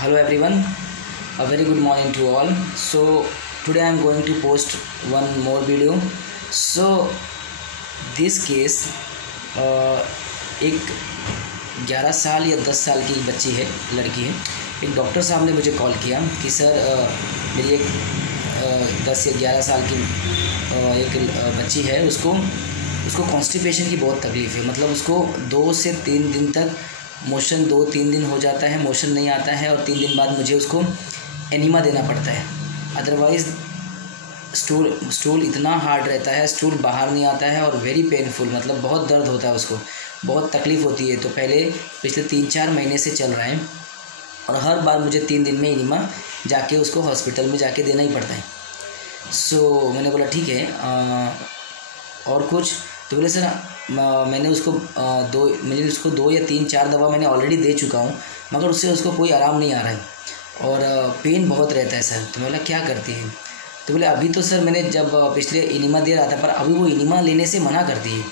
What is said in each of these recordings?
Hello everyone, a very good morning to all. So today I am going to post one more video. So this case एक 11 साल या 10 साल की बच्ची है, लड़की है। एक डॉक्टर साहब ने मुझे कॉल किया कि सर मेरी एक 10 या 11 साल की एक बच्ची है, उसको कॉन्स्टिपेशन की बहुत तकलीफ़ है। मतलब उसको 2 से 3 दिन तक मोशन 2-3 दिन हो जाता है, मोशन नहीं आता है और 3 दिन बाद मुझे उसको एनिमा देना पड़ता है। अदरवाइज़ स्टूल इतना हार्ड रहता है, स्टूल बाहर नहीं आता है और वेरी पेनफुल, मतलब बहुत दर्द होता है, उसको बहुत तकलीफ़ होती है। तो पिछले 3-4 महीने से चल रहा है और हर बार मुझे 3 दिन में एनिमा जाके उसको हॉस्पिटल में जाके देना ही पड़ता है। सो मैंने बोला ठीक है, और कुछ? तो बोले सर मैंने उसको 2 या 3-4 दवा मैंने ऑलरेडी दे चुका हूँ, मगर उससे उसको कोई आराम नहीं आ रहा है और पेन बहुत रहता है सर। तो मैं बोला क्या करती है? तो बोले अभी तो सर मैंने जब पिछले एनिमा दे रहा था, पर अभी वो एनिमा लेने से मना करती है।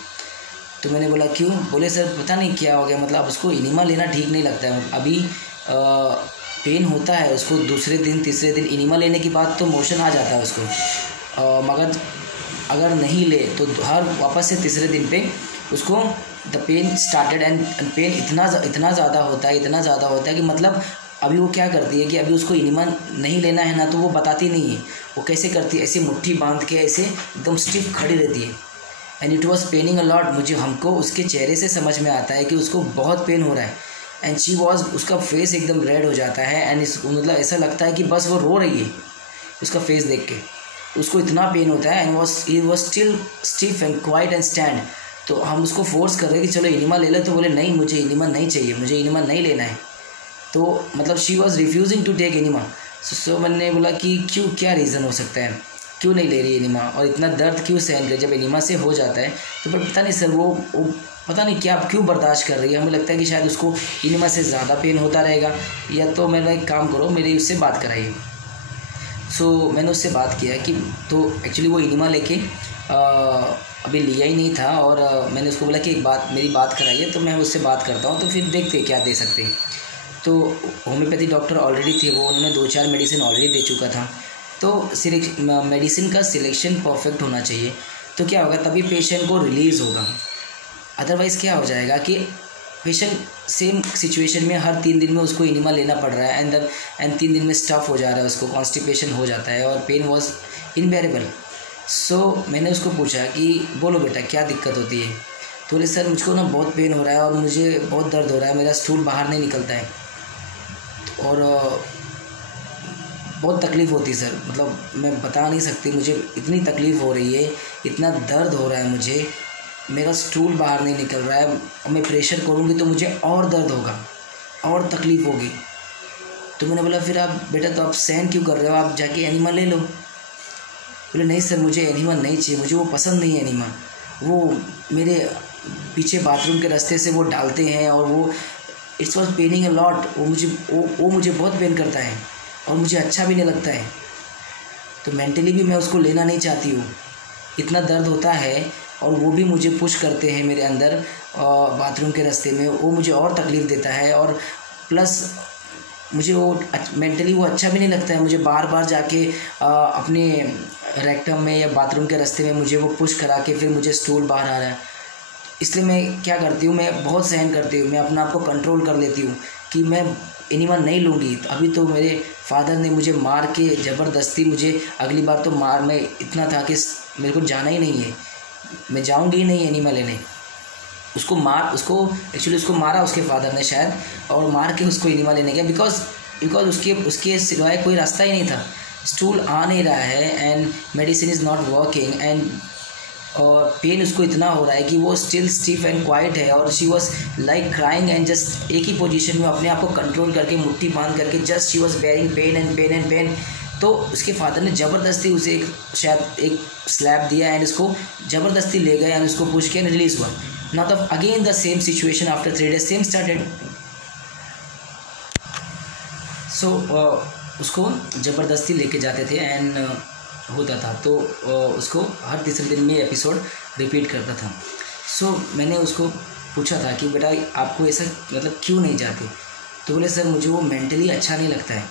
तो मैंने बोला क्यों? बोले सर पता नहीं क्या हो गया, मतलब अब उसको एनिमा लेना ठीक नहीं लगता है। अभी पेन होता है उसको, दूसरे दिन तीसरे दिन एनिमा लेने के बाद तो मोशन आ जाता है उसको, मगर अगर नहीं ले तो हर वापस से तीसरे दिन पे उसको the pain started and pain इतना ज़्यादा होता है कि मतलब अभी वो क्या करती है कि अभी उसको एनिमा नहीं लेना है ना, तो वो बताती नहीं है। वो कैसे करती है, ऐसे मुट्ठी बांध के ऐसे एकदम स्टिफ खड़ी रहती है। And it was paining a lot. हमको उसके चेहरे से समझ में आता है कि उसको बहुत पेन हो रहा है। एंड उसका फेस एकदम रेड हो जाता है एंड मतलब ऐसा लगता है कि बस वो रो रही है। उसका फेस देख के उसको इतना पेन होता है and he was still stiff and quiet and stand. तो हम उसको फोर्स कर रहे हैं कि चलो एनिमा ले लो, तो बोले नहीं, मुझे एनिमा नहीं चाहिए, मुझे एनिमा नहीं लेना है। तो मतलब she was refusing to take enema. So मैंने बोला कि क्यों, क्या रीज़न हो सकता है, क्यों नहीं ले रही एनिमा और इतना दर्द क्यों सहन करे? जब एनिमा से हो जाता है तो पर पता नहीं सर वो पता नहीं क्या क्यों बर्दाश्त कर रही है। हमें लगता है कि शायद उसको एनिमा से ज़्यादा पेन होता रहेगा, या तो मैंने एक काम करो, मेरी उससे बात कराइए। सो मैंने उससे बात किया कि तो एक्चुअली वो एनिमा लेके अभी लिया ही नहीं था और मैंने उसको बोला कि मेरी बात कराइए, तो मैं उससे बात करता हूँ, तो फिर देखते क्या दे सकते हैं। तो होम्योपैथी डॉक्टर ऑलरेडी थे, उन्होंने 2-4 मेडिसिन ऑलरेडी दे चुका था। तो मेडिसिन का सिलेक्शन परफेक्ट होना चाहिए, तो क्या होगा, तभी पेशेंट को रिलीज़ होगा। अदरवाइज़ क्या हो जाएगा कि पेशेंट सेम सिचुएशन में हर 3 दिन में उसको एनिमा लेना पड़ रहा है एंड 3 दिन में स्टफ़ हो जा रहा है, उसको कॉन्स्टिपेशन हो जाता है और पेन वॉज इनबेरेबल। सो मैंने उसको पूछा कि बोलो बेटा क्या दिक्कत होती है? तो बोले सर मुझको ना बहुत पेन हो रहा है और मुझे बहुत दर्द हो रहा है, मेरा स्टूल बाहर नहीं निकलता है और बहुत तकलीफ़ होती है सर। मतलब मैं बता नहीं सकती, मुझे इतनी तकलीफ़ हो रही है, इतना दर्द हो रहा है मुझे, मेरा स्टूल बाहर नहीं निकल रहा है, और मैं प्रेशर करूँगी तो मुझे और दर्द होगा और तकलीफ़ होगी। तो मैंने बोला फिर आप बेटा, तो आप सहन क्यों कर रहे हो, आप जाके एनिमा ले लो। बोले नहीं सर मुझे एनिमा नहीं चाहिए, मुझे वो पसंद नहीं है एनिमा। वो मेरे पीछे बाथरूम के रास्ते से वो डालते हैं और वो it's was paining a lot. वो मुझे बहुत पेन करता है और मुझे अच्छा भी नहीं लगता है। तो मेंटली भी मैं उसको लेना नहीं चाहती हूँ, इतना दर्द होता है और वो भी मुझे पुश करते हैं मेरे अंदर बाथरूम के रास्ते में, वो मुझे और तकलीफ़ देता है और प्लस मुझे वो मेंटली वो अच्छा भी नहीं लगता है। मुझे बार बार जाके अपने रेक्टम में या बाथरूम के रास्ते में मुझे वो पुश करा के फिर मुझे स्टूल बाहर आ रहा है। इसलिए मैं क्या करती हूँ, मैं बहुत सहन करती हूँ, मैं अपना आप को कंट्रोल कर लेती हूँ कि मैं एनिमा नहीं लूँगी। अभी तो मेरे फादर ने मुझे मार के ज़बरदस्ती, मुझे अगली बार तो मार में इतना था कि मेरे को जाना ही नहीं है, मैं जाऊँगी ही नहीं एनिमा लेने। उसको मारा उसके फादर ने शायद, और मार के उसको एनिमा लेने गया बिकॉज उसके सिवाय कोई रास्ता ही नहीं था। स्टूल आ नहीं रहा है and medicine is not working and और पेन उसको इतना हो रहा है कि वो स्टिल स्टिफ एंड क्वाइट है और she was like crying and just एक ही पोजीशन में अपने आप को कंट्रोल करके मुट्ठी बांध करके just she was bearing pain and pain. तो उसके फादर ने ज़बरदस्ती उसे शायद एक स्लैब दिया एंड उसको ज़बरदस्ती ले गए एंड उसको पुश किया एंड रिलीज़ हुआ। Now again the same situation after 3 days same started. So उसको ज़बरदस्ती लेके जाते थे एंड होता था, तो उसको हर तीसरे दिन में एपिसोड रिपीट करता था। सो मैंने उसको पूछा था कि बेटा आपको ऐसा मतलब क्यों नहीं जाते? तो बोले सर मुझे वो मेंटली अच्छा नहीं लगता है,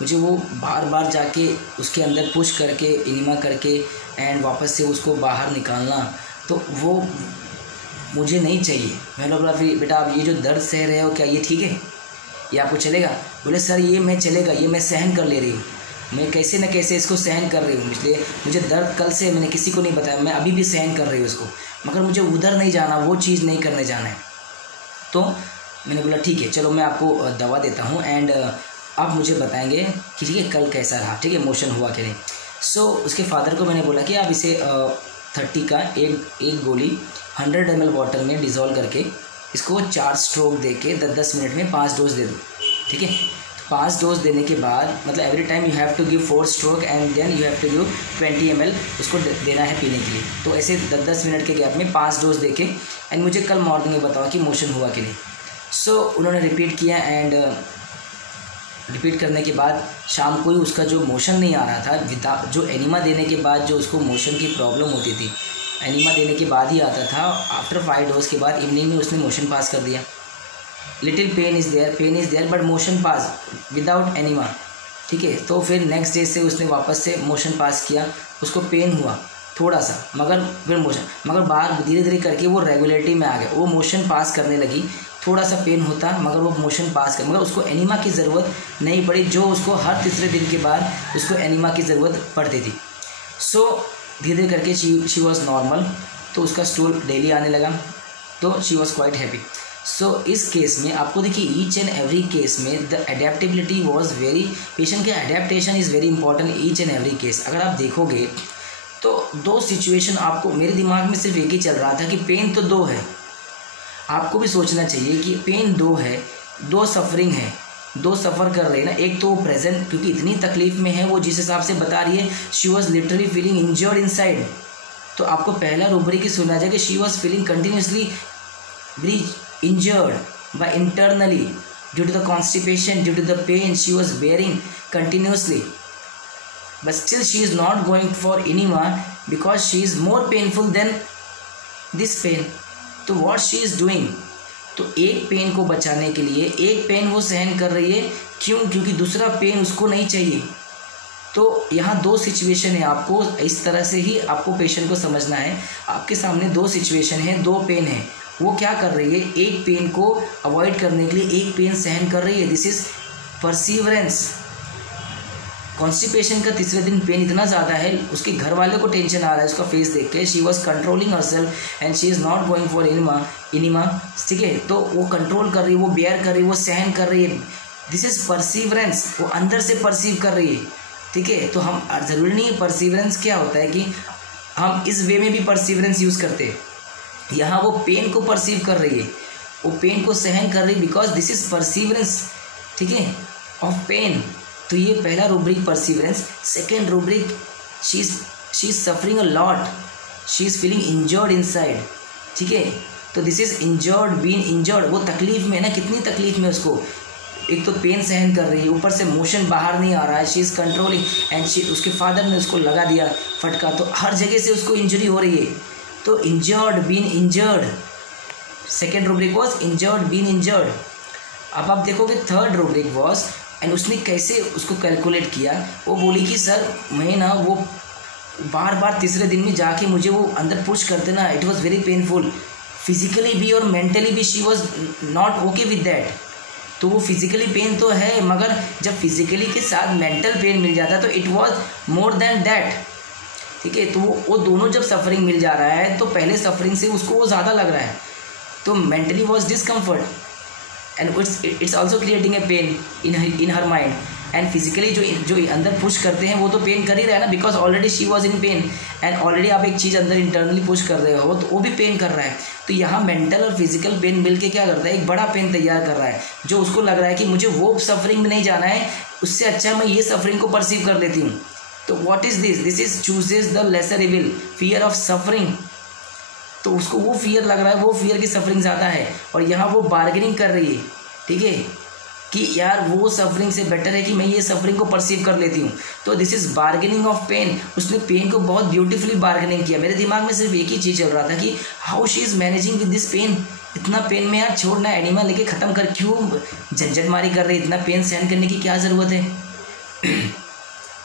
मुझे वो बार बार जाके उसके अंदर पुश करके इनिमा करके एंड वापस से उसको बाहर निकालना, तो वो मुझे नहीं चाहिए। मैंने बोला फिर बेटा आप ये जो दर्द सह रहे हो क्या ये ठीक है, ये आपको चलेगा? बोले सर ये मैं चलेगा, ये मैं सहन कर ले रही हूँ, मैं कैसे न कैसे इसको सहन कर रही हूँ, इसलिए मुझे दर्द कल से मैंने किसी को नहीं बताया, मैं अभी भी सहन कर रही हूँ उसको, मगर मुझे उधर नहीं जाना, वो चीज़ नहीं करने जाना है। तो मैंने बोला ठीक है चलो मैं आपको दवा देता हूँ एंड आप मुझे बताएंगे कि ठीक है कल कैसा रहा, ठीक है मोशन हुआ कि नहीं। सो उसके फादर को मैंने बोला कि आप इसे 30 का एक गोली 100 ml वाटर में डिज़ोल्व करके इसको 4 स्ट्रोक दे के 10-10 मिनट में 5 डोज दे दो, ठीक है। 5 डोज देने के बाद मतलब every time you have to give 4 stroke and then you have to give 20 ml उसको देना है पीने के लिए। तो ऐसे 10-10 मिनट के गैप में 5 डोज दे के एंड मुझे कल मॉर्निंग में बताओ कि मोशन हुआ कि नहीं। सो उन्होंने रिपीट किया एंड रिपीट करने के बाद शाम को ही उसका जो मोशन नहीं आ रहा था, जो एनिमा देने के बाद जो उसको मोशन की प्रॉब्लम होती थी, एनिमा देने के बाद ही आता था। आफ्टर 5 डोज के बाद इवनिंग में उसने मोशन पास कर दिया। Little pain is there but motion pass without enema, ठीक है। तो फिर नेक्स्ट डे से उसने वापस से मोशन पास किया, उसको पेन हुआ थोड़ा सा, मगर फिर मोशन, मगर बाहर धीरे धीरे करके वो रेगुलरिटी में आ गया, वो मोशन पास करने लगी। थोड़ा सा पेन होता मगर वो मोशन पास कर, मगर उसको एनिमा की ज़रूरत नहीं पड़ी, जो उसको हर तीसरे दिन के बाद उसको एनिमा की ज़रूरत पड़ती थी। सो धीरे धीरे करके शी वॉज नॉर्मल, तो उसका स्टूल डेली आने लगा, तो she was quite happy. So इस केस में आपको देखिए ईच एंड एवरी केस में the adaptability was very, patient के adaptation is very important each and every case. अगर आप देखोगे तो 2 सिचुएशन आपको, मेरे दिमाग में सिर्फ एक ही चल रहा था कि पेन तो 2 है, आपको भी सोचना चाहिए कि पेन 2 है, 2 सफरिंग है, 2 सफ़र कर रहे हैं ना। एक तो वो प्रेजेंट क्योंकि इतनी तकलीफ में है, वो जिस हिसाब से बता रही है she was literally feeling injured inside, तो आपको पहला रूब्रिक ही सुना जाए कि she was feeling continuously very injured by internally due to the constipation, due to the pain she was bearing continuously, but still she is not going for enema because she is more painful than this pain. तो what she is doing, तो एक pen को बचाने के लिए एक pen वो सहन कर रही है, क्यों? क्योंकि दूसरा पेन उसको नहीं चाहिए। तो यहाँ 2 सिचुएशन है, आपको इस तरह से ही आपको पेशेंट को समझना है। आपके सामने 2 सिचुएशन है, 2 पेन है, वो क्या कर रही है, एक पेन को अवॉइड करने के लिए एक पेन सहन कर रही है, दिस इज परसीवरेंस। कॉन्स्टिपेशन का तीसरे दिन पेन इतना ज़्यादा है, उसके घर वाले को टेंशन आ रहा है उसका फेस देख के, she was controlling herself and she is not going for enema, ठीक है। तो वो कंट्रोल कर रही है, वो बेयर कर रही है, वो सहन कर रही है, दिस इज़ परसीवरेंस, वो अंदर से परसीव कर रही है, ठीक है। तो हम ज़रूरी नहीं है, परसीवरेंस क्या होता है कि हम इस वे में भी परसीवरेंस यूज़ करते हैं। यहाँ वो पेन को परसीव कर रही है, वो पेन को सहन कर रही है, बिकॉज दिस इज परसीवरेंस, ठीक है, ऑफ पेन। तो ये पहला rubric perseverance. Second rubric she is suffering a lot, she is feeling injured inside, ठीक है। तो this is injured, been injured, वो तकलीफ में है ना, कितनी तकलीफ में उसको, एक तो पेन सहन कर रही है, ऊपर से मोशन बाहर नहीं आ रहा है, शी इज़ कंट्रोलिंग एंड उसके फादर ने उसको लगा दिया फटका, तो हर जगह से उसको इंजरी हो रही है। तो injured, been injured, second rubric was injured, been injured. अब आप देखोगे थर्ड रूब्रिक वॉज, एंड उसने कैसे उसको कैलकुलेट किया, वो बोली कि सर मैं ना वो बार बार तीसरे दिन में जाके मुझे वो अंदर पुश करते ना, it was very painful, physically भी और मेंटली भी she was not okay with that. तो वो फिजिकली पेन तो है, मगर जब फिजिकली के साथ मेंटल पेन मिल जाता है तो it was more than that, ठीक है। तो वो दोनों जब सफरिंग मिल जा रहा है तो पहले सफरिंग से उसको वो ज़्यादा लग रहा है, तो mentally was discomfort and it's also creating a pain in her mind, and physically जो अंदर पुश करते हैं वो तो पेन कर ही रहा है ना, because already she was in pen, and already आप एक चीज़ अंदर इंटरनली पुश कर रहे हो तो वो भी पेन कर रहा है। तो यहाँ मेंटल और फिजिकल पेन मिल के क्या करता है, एक बड़ा पेन तैयार कर रहा है, जो उसको लग रहा है कि मुझे वो सफरिंग में नहीं जाना है, उससे अच्छा मैं ये सफरिंग को परसीव कर लेती हूँ। तो what is this, this is chooses the lesser evil, fear of suffering. तो उसको वो फियर लग रहा है, वो फियर की सफरिंग ज़्यादा है, और यहाँ वो बार्गेनिंग कर रही है, ठीक है। कि यार वो सफरिंग से बेटर है कि मैं ये सफरिंग को परसीव कर लेती हूँ। तो this is bargaining of pain. उसने पेन को बहुत ब्यूटीफुली बार्गेनिंग किया। मेरे दिमाग में सिर्फ एक ही चीज़ चल रहा था कि how she is managing with this pain. इतना पेन में यार छोड़ना, एनिमा लेके ख़त्म कर, क्यों झंझटमारी कर रही, इतना पेन सहन करने की क्या ज़रूरत है।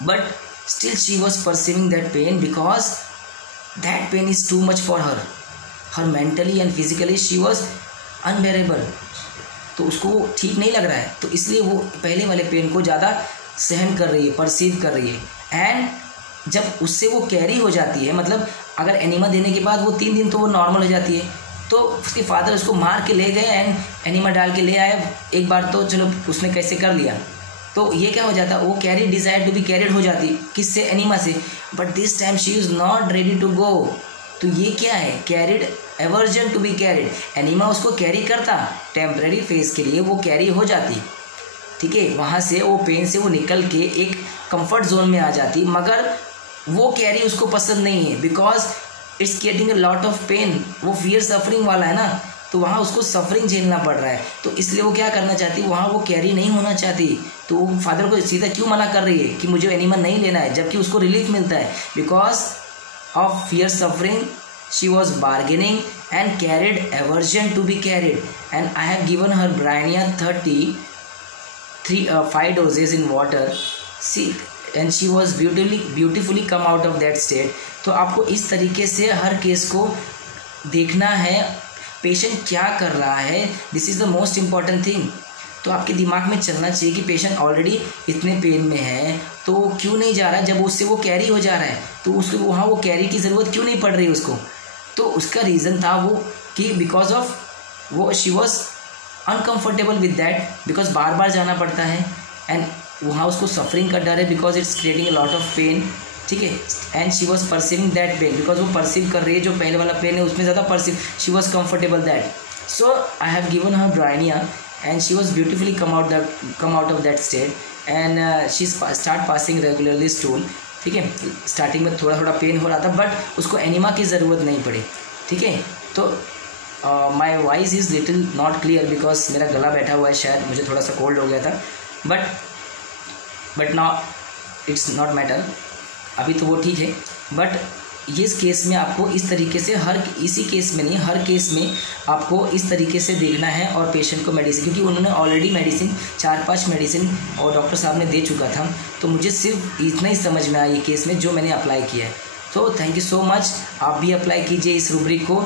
But still she was perceiving that pain because that pain is too much for her mentally and physically she was unbearable. तो उसको ठीक नहीं लग रहा है, तो इसलिए वो पहले वाले पेन को ज़्यादा सहन कर रही है, परसीव कर रही है। एंड जब उससे वो कैरी हो जाती है, मतलब अगर एनिमा देने के बाद वो 3 दिन तो वो नॉर्मल हो जाती है, तो उसके फादर उसको मार के ले गए एंड एनिमा डाल के ले आए। एक बार तो चलो उसने कैसे कर लिया, तो ये क्या हो जाता, वो carry desire to be carried हो जाती, किससे, एनिमा से। But this time she is not ready to go. तो ये क्या है, carried, aversion to be carried. Enema उसको कैरी करता, टेम्परेरी फेज के लिए वो कैरी हो जाती, ठीक है, वहाँ से वो पेन से वो निकल के एक कंफर्ट जोन में आ जाती, मगर वो कैरी उसको पसंद नहीं है because it's getting a lot of pain. वो फियर सफरिंग वाला है ना, तो वहाँ उसको सफरिंग झेलना पड़ रहा है, तो इसलिए वो क्या करना चाहती, वहाँ वो कैरी नहीं होना चाहती। तो वो फादर को सीधा क्यों मना कर रही है कि मुझे एनिमा नहीं लेना है, जबकि उसको रिलीफ मिलता है। Because of fear suffering she was bargaining and carried aversion to be carried, and I have given her Brineia 5 doses in water, see, and she was beautifully come out of that state। तो आपको इस तरीके से हर case को देखना है, patient क्या कर रहा है, this is the most important thing. तो आपके दिमाग में चलना चाहिए कि पेशेंट ऑलरेडी इतने पेन में है तो क्यों नहीं जा रहा है, जब उससे वो कैरी हो जा रहा है तो उसको वहाँ वो कैरी की ज़रूरत क्यों नहीं पड़ रही उसको। तो उसका रीज़न था वो कि बिकॉज ऑफ वो she was uncomfortable with that, because बार बार जाना पड़ता है एंड वहाँ उसको सफरिंग का डर है because it's creating a lot of pain, ठीक है। And she was perceiving that pain because वो परसीव कर रही है, जो पहले वाला पेन है उसमें ज़्यादा perceive, she was comfortable that. So I have given her Bryonia and she was beautifully come out of that state and she start passing regularly stool, ठीक है। स्टार्टिंग में थोड़ा थोड़ा पेन हो रहा था बट उसको एनिमा की ज़रूरत नहीं पड़ी, ठीक है। तो my voice is little not clear because मेरा गला बैठा हुआ है, शायद मुझे थोड़ा सा कोल्ड हो गया था, but now it's not matter, अभी तो वो ठीक है। बट इस केस में आपको इस तरीके से इसी केस में नहीं, हर केस में आपको इस तरीके से देखना है और पेशेंट को मेडिसिन, क्योंकि उन्होंने ऑलरेडी मेडिसिन 4-5 मेडिसिन और डॉक्टर साहब ने दे चुका था, तो मुझे सिर्फ इतना ही समझ में आया ये केस में जो मैंने अप्लाई किया है। तो थैंक यू सो मच, आप भी अप्लाई कीजिए इस रूब्रिक को।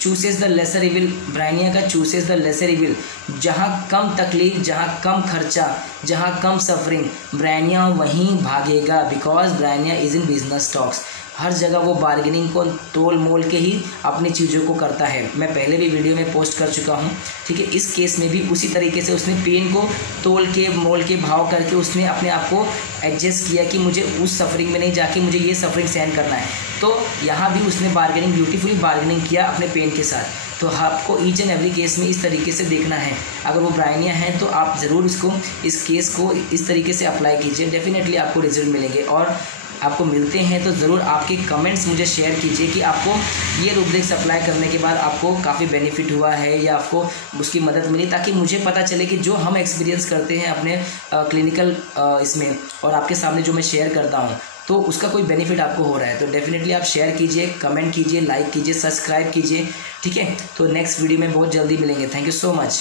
Chooses the lesser evil, Bryonia का चूसेस द लेसर इविल, जहाँ कम तकलीफ, जहाँ कम खर्चा, जहाँ कम सफरिंग, ब्राइनिया वहीं भागेगा बिकॉज ब्राइनिया इज़ इन बिजनेस स्टॉक्स। हर जगह वो बार्गेनिंग को तोल मोल के ही अपनी चीज़ों को करता है। मैं पहले भी वीडियो में पोस्ट कर चुका हूँ, ठीक है। इस केस में भी उसी तरीके से उसने पेन को तोल के मोल के भाव करके उसने अपने आप को एडजस्ट किया कि मुझे उस सफरिंग में नहीं जाके मुझे ये सफरिंग सहन करना है। तो यहाँ भी उसने बार्गेनिंग, ब्यूटीफुली बार्गेनिंग किया अपने पेन के साथ। तो आपको ईच एंड एवरी केस में इस तरीके से देखना है। अगर वो ब्राइनिया है तो आप ज़रूर इस केस को इस तरीके से अप्लाई कीजिए, डेफिनेटली आपको रिजल्ट मिलेंगे। और आपको मिलते हैं तो ज़रूर आपके कमेंट्स मुझे शेयर कीजिए कि आपको ये रूब्रिक्स अप्लाई करने के बाद आपको काफ़ी बेनिफिट हुआ है या आपको उसकी मदद मिली, ताकि मुझे पता चले कि जो हम एक्सपीरियंस करते हैं अपने क्लिनिकल इसमें और आपके सामने जो मैं शेयर करता हूँ तो उसका कोई बेनिफिट आपको हो रहा है। तो डेफिनेटली आप शेयर कीजिए, कमेंट कीजिए, लाइक कीजिए, सब्सक्राइब कीजिए, ठीक है। तो नेक्स्ट वीडियो में बहुत जल्दी मिलेंगे। Thank you so much.